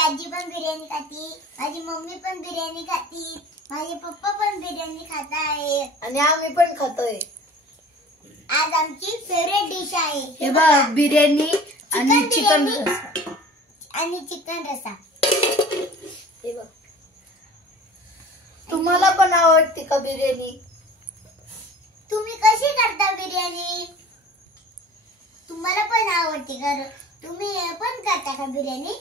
आजी पण बिर्याणी खाती, माझी मम्मी पण बिर्याणी खाती, माझे पप्पा पण बिर्याणी खात आहे आणि आम्ही पण खातोय. आज आमची फेवरेट डिश आहे हे बघ, बिर्याणी आणि चिकन बिर्याणी रस्सा. आणि चिकन रस्सा. हे बघ, तुम्हाला पण आवडते का बिर्याणी? तुम्ही कशी करता बिर्याणी? तुम्हाला पण आवडते का? तुम्ही पण करता का बिर्याणी?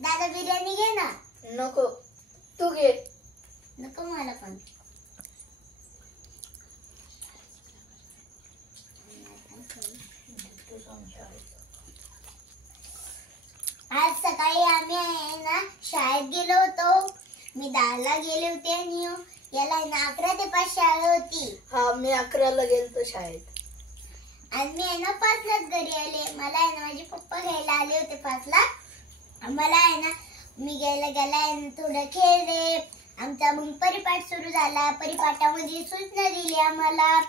दादा बिर्याणी घे ना. नको, तू घे. नको मला पण. आज सकाळी आम्ही आहे ना शाळेत गेलो होतो. मी 10ला गेले होते आणि याला आहे ना 11 ते 5 शाळा होती. हा, मी 11ला गेलतो शाळेत. आणि मी आहे ना 5लाच घरी आले. मला आहे ना माझे पप्पा घ्यायला आले होते 5ला. मला आहे ना मी गेला थोडं खेळले. आमचा मग परिपाठ सुरू झाला. परिपाठामध्ये सूचना दिली आम्हाला.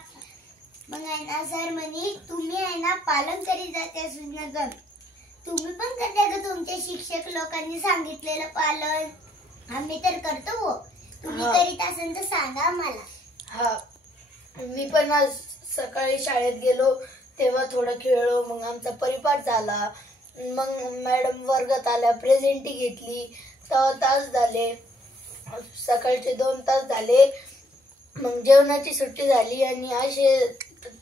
मग आहे ना सर म्हणे तुम्ही आहे ना पालन करीत जा त्या सूचनाचं. तुम्ही पण करता का तुमच्या शिक्षक लोकांनी सांगितलेलं पालन? आम्ही तर करतो हो. तुम्ही करीत असेल तर सांगा मला. हा, मी पण आज सकाळी शाळेत गेलो तेव्हा थोडं खेळलो. मग आमचा परिपाठ झाला. मग मॅडम वर्गात आल्या, प्रेझेंटी घेतली. तेव्हा तास झाले, सकाळचे 2 तास झाले. मग जेवणाची सुट्टी झाली आणि असे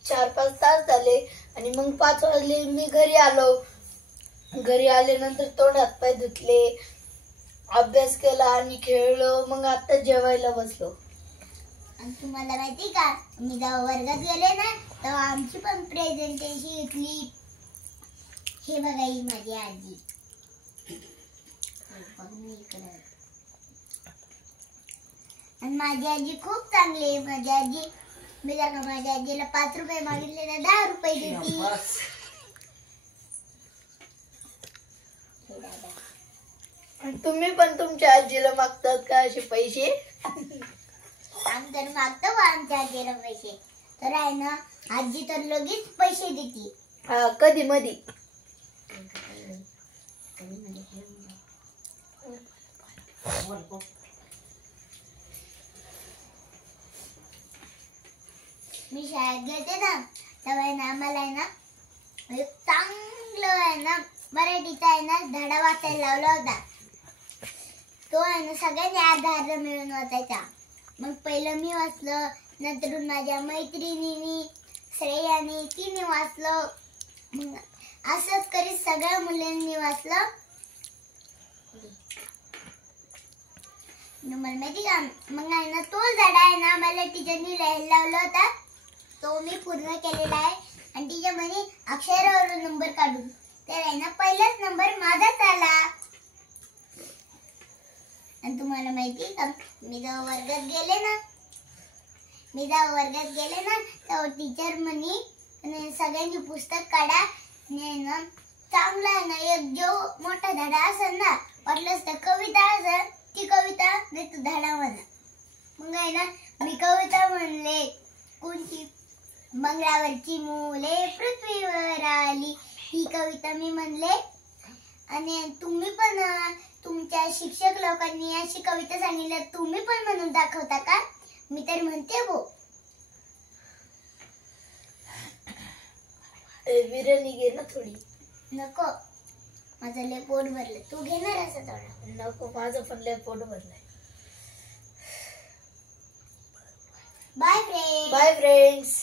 4-5 तास झाले. आणि मग 5 वाजले मी घरी आलो. घरी आल्यानंतर तोंड हातपाय धुतले, अभ्यास केला आणि खेळलो. मग आता जेवायला बसलो. आणि तुम्हाला माहिती का, मी जेव्हा वर्गात गेले ना तेव्हा आमची पण प्रेझेंटेशन घेतली. हे बघा ही माझी आजी. आणि माझी आजी खूप चांगली आहे. माझी आजी मी जर का माझ्या आजीला 5 रुपये मागितले तर 10 रुपये देते. तुम्ही पण तुमच्या आजीला मागतात का असे पैसे? आम्ही तर मागतो आमच्या आजीला पैसे. तर आहे ना आजी तर लगेच पैसे देते. हा, कधी मधी. मी शाळेत गेले ना तेव्हा आहे ना आम्हाला आहे ना एक चांगलं आहे ना मराठीचा आहे ना धडा वाचायला लावला होता. तो आहे ना सगळ्यांनी अर्धा मिळून वाचायचा. मग पहिलं मी वाचलं, नंतर माझ्या मैत्रिणींनी, श्रेयाने, तिने वाचलं. मग असंच करीत सगळ्या मुलांनी वाचलं. मला माहिती का, मग आहे ना तो धडा आहे ना मला टीचरनी लिहायला लावला होता. तो मी पूर्ण केलेला आहे. आणि टीचर म्हणे अक्षरावरून नंबर काढून. तर आहे ना पहिलाच नंबर माझाच आला. आणि तुम्हाला माहिती का, मी जेव्हा वर्गात गेले ना तेव्हा टीचर म्हणे सगळ्यांनी पुस्तक काढा. ना चांगला आहे ना एक जो मोठा धडा असेल ना, वाटलंच तर कविता असेल ती कविता नाही तर धडा म्हणा. मग आहे ना मी कविता म्हणले. कोणती? मंगळावरची मुले पृथ्वीवर आली, ही कविता मी म्हणले. आणि तुम्ही पण तुमच्या शिक्षक लोकांनी अशी कविता सांगितली, तुम्ही पण म्हणून दाखवता का? मी तर म्हणते हो. बिर्याणी घे ना थोडी. नको, माझं लय पोट भरलं. तू घेणार असं थोडं? नको, माझं पण लय पोट भरलंय. Bye friends. Bye friends.